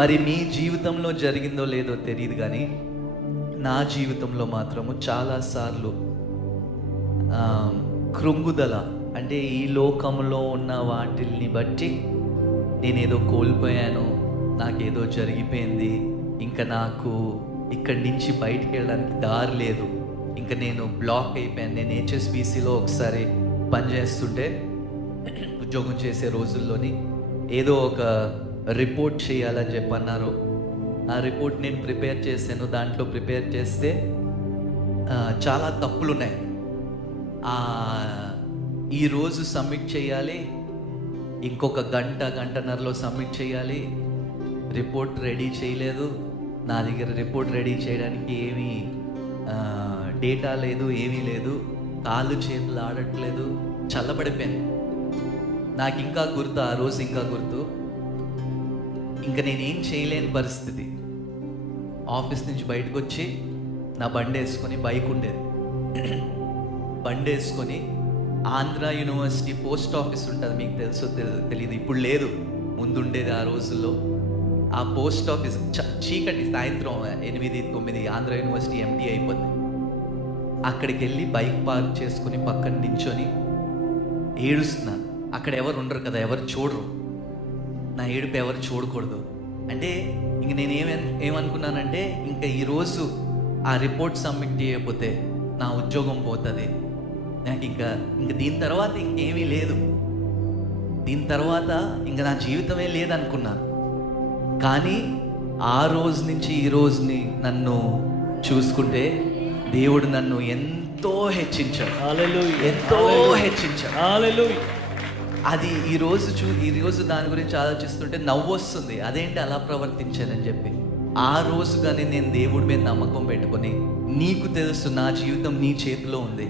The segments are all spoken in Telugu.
మరి మీ జీవితంలో జరిగిందో లేదో తెలియదు, కానీ నా జీవితంలో మాత్రము చాలాసార్లు కృంగుదల, అంటే ఈ లోకంలో ఉన్న వాటిల్ని బట్టి నేనేదో కోల్పోయాను, నాకేదో జరిగిపోయింది, ఇంకా నాకు ఇక్కడి నుంచి బయటికి వెళ్ళడానికి దారి లేదు, ఇంకా నేను బ్లాక్ అయిపోయాను. నేను HSBCలో ఒకసారి పనిచేస్తుంటే, ఉద్యోగం చేసే రోజుల్లోని ఏదో ఒక రిపోర్ట్ చేయాలని చెప్పి అన్నారు. ఆ రిపోర్ట్ నేను ప్రిపేర్ చేశాను. దాంట్లో ప్రిపేర్ చేస్తే చాలా తప్పులు ఉన్నాయి. ఈరోజు సబ్మిట్ చేయాలి, ఇంకొక గంటన్నరలో సబ్మిట్ చేయాలి. రిపోర్ట్ రెడీ చేయలేదు. నా దగ్గర రిపోర్ట్ రెడీ చేయడానికి ఏమీ డేటా లేదు, ఏమీ లేదు. కాళ్ళు చేతులు ఆడట్లేదు, చల్లబడిపోయాను. నాకు ఇంకా గుర్తు, ఆ రోజు ఇంకా గుర్తు. ఇంకా నేనేం చేయలేని పరిస్థితి. ఆఫీస్ నుంచి బయటకు వచ్చి నా బండి వేసుకొని, బైక్ ఉండేది, బండి వేసుకొని ఆంధ్ర యూనివర్సిటీ పోస్ట్ ఆఫీస్ ఉంటుంది, మీకు తెలుసో తెలియదు, ఇప్పుడు లేదు, ముందుండేది ఆ రోజుల్లో. ఆ పోస్ట్ ఆఫీస్ చీకటి, సాయంత్రం 8-9 ఆంధ్ర యూనివర్సిటీ ఎంటీ అయిపోద్ది. అక్కడికి వెళ్ళి బైక్ పార్క్ చేసుకుని పక్కన నించొని ఏడుస్తున్నాను. అక్కడ ఎవరు ఉండరు కదా, ఎవరు చూడరు, నా ఏడుపు ఎవరు చూడకూడదు. అంటే ఇంక నేను ఏమనుకున్నానంటే, ఇంకా ఈరోజు ఆ రిపోర్ట్ సబ్మిట్ చేయకపోతే నా ఉద్యోగం పోతుంది, నాకు ఇంకా దీని తర్వాత ఇంకేమీ లేదు, దీని తర్వాత ఇంకా నా జీవితమే లేదనుకున్నాను. కానీ ఆ రోజు నుంచి ఈ రోజుని నన్ను చూసుకుంటే దేవుడు నన్ను ఎంతో హెచ్చించాడు. హల్లెలూయా, ఎంతో హెచ్చించాడు. హల్లెలూయా. అది ఈరోజు దాని గురించి ఆలోచిస్తుంటే నవ్వు వస్తుంది. అదేంటి అలా ప్రవర్తించానని చెప్పి. ఆ రోజు కానీ నేను దేవుడి మీద నమ్మకం పెట్టుకొని, నీకు తెలుసు నా జీవితం నీ చేతిలో ఉంది,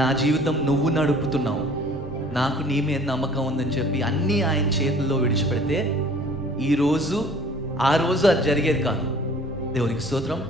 నా జీవితం నువ్వు నడుపుతున్నావు, నాకు నీ మీద నమ్మకం ఉందని చెప్పి అన్నీ ఆయన చేతుల్లో విడిచిపెడితే ఆ రోజు అది జరిగేది కాదు. దేవునికి స్తోత్రం.